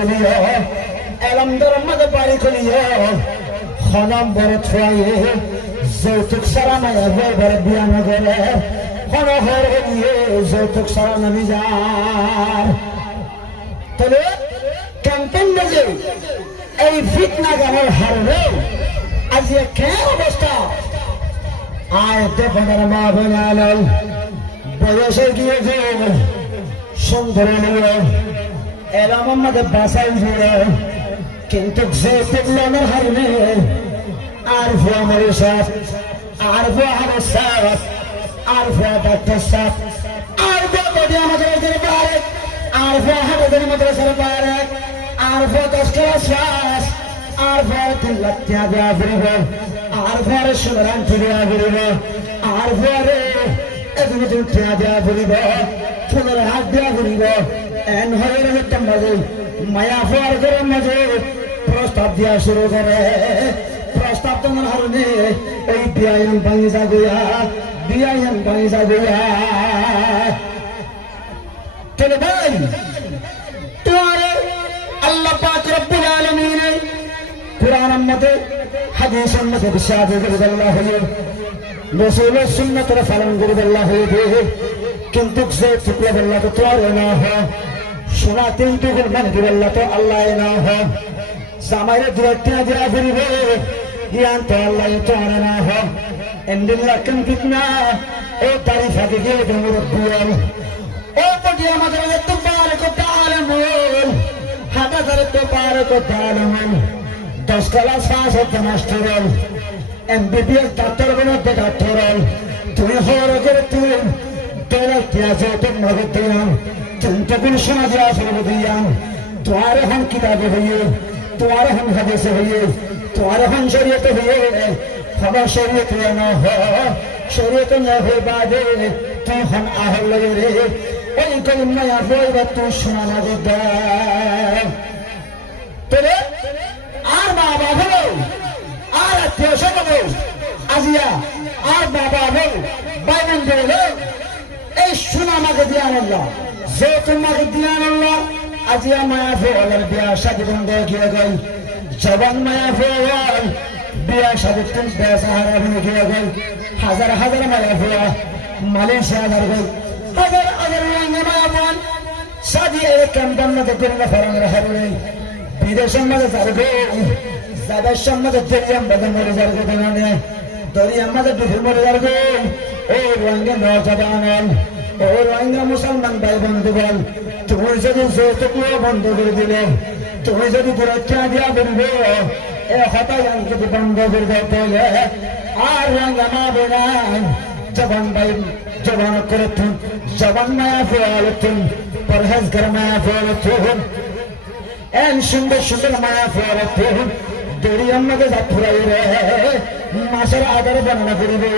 করিও এলম দরম মধ্যে বাড়ি করিও খনম বড় ছয়ে যৌতুক সারা মায়া বড় বিয়া নগরে খনহর হইয়ে যৌতুক সারা নামি যার তাহলে ক্যাম্পেইন যে এই ফিতনা গানের হারবে আজ কেন অবস্থা আয় দেখনের মা বোনাল বয়সে গিয়ে যে সুন্দর নিয়ে এলাম আমাদের বাসায় দিয়ে কিন্তু যে ফিতনার হারবে আর ভুয়া আমার সাথ আর ভুয়া আমার সাথ আর ভুয়া ডাক্তার সাথ আর ভুয়া বডি আমাদের বাইরে আর ভুয়া আমাদের মাদ্রাসার বাইরে আর ভুয়া 10 ক্লাস শ্বাস আর ভুয়া 3 লাখ টাকা দেওয়া ফিরব আর ভুয়া সোনারান দেওয়া ফিরব আর ভুয়া রে এদিন টাকা দেওয়া ফিরব সোনার হাত দেওয়া ফিরব এন হয়ে একটা মাঝে মায়া ভুয়ার করে মাঝে প্রস্তাব দেওয়া শুরু করে প্রস্তাব তোমার হারনে এই বিয়ায়ন ভাঙি যাগুয়া বিয়ায়ন ভাঙি যাগুয়া চলে ভাই তোমারে আল্লাহ পাক রব্বুল আলামিন কুরআন মতে হাদিস মতে বিশ্বাস করে আল্লাহ হয়ে রাসূলের সুন্নাতের পালন করে আল্লাহ হয়ে কিন্তু যে টুকরা আল্লাহ তো তোরে না হয় শোনা তিন টুকর মানে আল্লাহ তো আল্লাহ না হয় জামাইরে দুইটা দিয়া ফিরিবে ইয়ান তো আল্লাহ তোরে না হয় এন্ডিল লাকম কিতনা ও তারিফ আগে গিয়ে তোমার বুয়াল ও পটি আমাদের তো পারে কো তালমুল হাটা ধরে তো পারে কো তালমুল 10 ক্লাস পাস হতে মাস্টারল এমবিবিএস ডাক্তার বনতে ডাক্তারল তুমি হরে করে তুই তোরা তিয়াছে তো নগদ দিয়াম চিন্তা কোন শোনা যা শুনে দিয়াম তোমার এখন কিতাবে হইয়ে তোমার এখন হাদিসে হইয়ে তোমার এখন শরীয়তে হইয়ে খবর শরীয়তে না হয় শরীয়তে না হয়ে বাদে তুই এখন আহল লাগে রে ওই কোন নয়া বইবা তুই শোনা না দে তোরে আর বাবা হলো আর আত্মীয় হলো আজিয়া আর বাবা হলো বাইমান হলো এই শোনা আমাকে দিয়ান আল্লাহ যে তোমাকে দিয়ান আল্লাহ আজিয়া মায়া ফেলার বিয়া শাদী বন্ধ হয়ে গেল জবান মায়া ফেলার বিয়া শাদী তুমি বেসাহারা হয়ে গেল হাজার হাজার মায়া ফেলা মালয়েশিয়া গেল হাজার হাজার মায়া বোন শাদী এক ক্যাম্পান মধ্যে করলে ফরানোর হারে বিদেশের মধ্যে যাবে যাদের সম্মধ্যে দরিয়াম বাদে মরে যাবে দেওয়ানে দরিয়াম মধ্যে ডুবে মরে যাবে ও রোহিঙ্গা নজবান ও রোহিঙ্গা মুসলমান ভাই বন্ধুগণ তুমি যদি যৌতুকও বন্ধ করে দিলে তুমি যদি সুরক্ষা দিয়া বলবে এ হতাই যদি বন্ধ করে দেবে আর রোহিঙ্গা মা বোনান জবান ভাই জবান করে তুন জবান মায়া ফেয়ালে তুন পরহেজ করে মায়া ফেয়ালে তুন এন সুন্দর সুন্দর মায়া ফেয়ালে তুন দরিয়ার মধ্যে যা ফুরাই রে মাসের আদর বর্ণনা করিবে